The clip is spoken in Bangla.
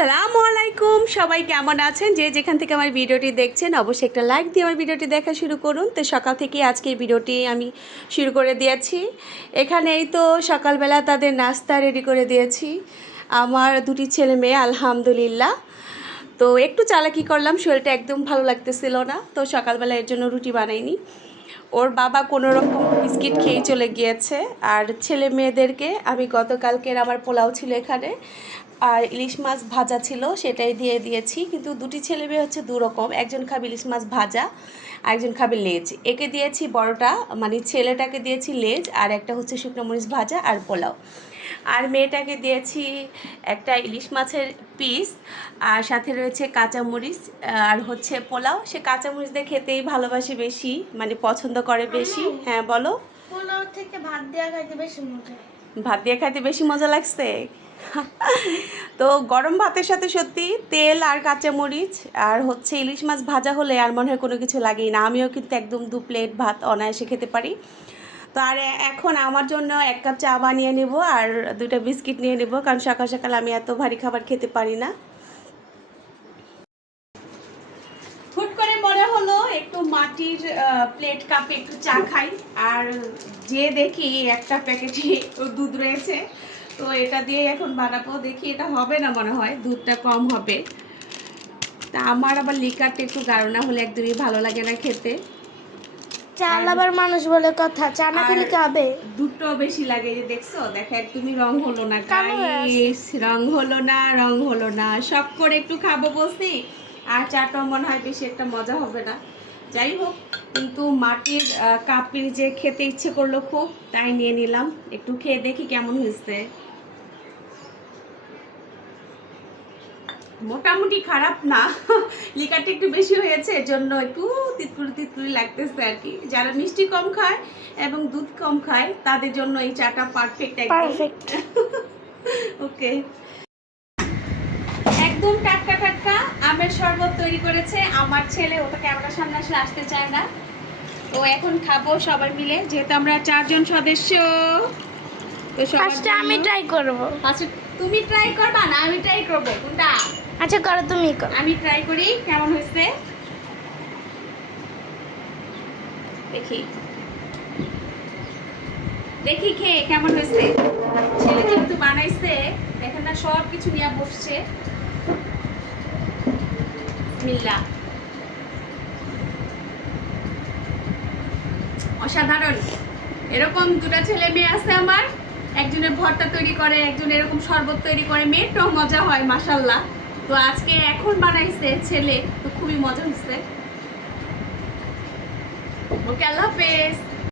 আসসালামু আলাইকুম, সবাই কেমন আছেন? যে যেখান থেকে আমার ভিডিওটি দেখছেন অবশ্যই একটা লাইক দিয়ে আমার ভিডিওটি দেখা শুরু করুন। তো সকাল থেকে আজকে এই ভিডিওটি আমি শুরু করে দিয়েছি। এখানে এই তো সকালবেলা তাদের নাস্তা রেডি করে দিয়েছি। আমার দুটি ছেলে মেয়ে আলহামদুলিল্লাহ। তো একটু চালাকি করলাম, শরীরটা একদম ভালো লাগতেছিল না, তো সকালবেলা এর জন্য রুটি বানাইনি। ওর বাবা কোনো রকম বিস্কিট খেয়েই চলে গিয়েছে। আর ছেলে মেয়েদেরকে আমি গতকালকের আমার পোলাও ছিল এখানে, আর ইলিশ মাছ ভাজা ছিল, সেটাই দিয়ে দিয়েছি। কিন্তু দুটি ছেলে মেয়ে হচ্ছে দুরকম, একজন খাবে ইলিশ মাছ ভাজা, একজন খাবে লেজ। একে দিয়েছি বড়টা, মানে ছেলেটাকে দিয়েছি লেজ, আর একটা হচ্ছে শুকনো মরিচ ভাজা আর পোলাও। আর মেয়েটাকে দিয়েছি একটা ইলিশ মাছের পিস, আর সাথে রয়েছে কাঁচামরিচ আর হচ্ছে পোলাও। সে কাঁচামরিচ দিয়ে খেতেই ভালোবাসে বেশি, মানে পছন্দ করে বেশি। হ্যাঁ বলো। পোলাও থেকে ভাত দেওয়া খাইতে বেশি মজা। ভাত দিয়ে খাইতে বেশি মজা লাগছে। তো গরম ভাতের সাথে সত্যি তেল আর কাঁচামরিচ আর হচ্ছে ইলিশ মাছ ভাজা হলে আর মনে হয় কোনো কিছু লাগেই না। আমিও কিন্তু একদম 2 প্লেট ভাত অনায়াসে খেতে পারি। তো আর এখন আমার জন্য 1 কাপ চা বানিয়ে নেব আর 2টা বিস্কিট নিয়ে নেব, কারণ সকাল সকাল আমি এত ভারী খাবার খেতে পারি না। হুট করে মনে হলো একটু মাটির প্লেট কাপে একটু চা খাই, আর যে দেখি একটা প্যাকেটে দুধ রয়েছে, তো এটা দিয়ে এখন বানাবো। দেখি এটা হবে না, মনে হয় দুধটা কম হবে। তা আমার আবার লিকারটা একটু গাঢ় না হলে একদমই ভালো লাগে না খেতে। চা লাভার মানুষ বলে কথা, চা না খেলে কি হবে? দুধটাও বেশি লাগে, যে দেখছো, দেখো একদমই রং হলো না কালো হয়ে আছে। গাইস, রং হলো না, রং হলো না। শখ করে একটু খাবো বলছি, আর চাটাও মনে হয় বেশি একটা মজা হবে না। যাই হোক, কিন্তু মাটির কাপের যে খেতে ইচ্ছে করলো খুব, তাই নিয়ে নিলাম। একটু খেয়ে দেখি কেমন হয়েছে। মোটামুটি খারাপ না, লিকারটা একটু বেশি হয়েছে, এজন্য একটু তিতকুড়ি তিতকুড়ি লাগতেছে আর কি। যারা মিষ্টি কম খায় এবং দুধ কম খায় তাদের জন্য এই চাটা পারফেক্ট একদম। পারফেক্ট। ওকে, একদম টাটকা টাটকা আমের শরবত তৈরি করেছে আমার ছেলে। ওটা ক্যামেরার সামনে আসলে আসতে চায় না। তো এখন খাবো সবাই মিলে, যেহেতু আমরা 4 জন সদস্য। তো ফার্স্টে আমি ট্রাই করব। আচ্ছা, তুমি ট্রাই করবা না আমি ট্রাই করবো? কোনটা? আচ্ছা করো, তুমি করো। আমি ট্রাই করি কেমন হয়েছে দেখি। দেখি খেয়ে কেমন হয়েছে। ছেলে যেহেতু বানাইছে, দেখেন না সব কিছু নিয়ে বসছে। বিসমিল্লাহ। অসাধারণ। এরকম 2টা ছেলে মেয়ে আছে আমার, একজনের ভর্তা তৈরি করে, একজন এরকম শরবত তৈরি করে, মেয়েটাও মজা হয় মাশাআল্লাহ। তো আজকে এখন বানাইছে ছেলে, তো খুবই মজা হচ্ছে। ওকে, আল্লাহ হাফেজ।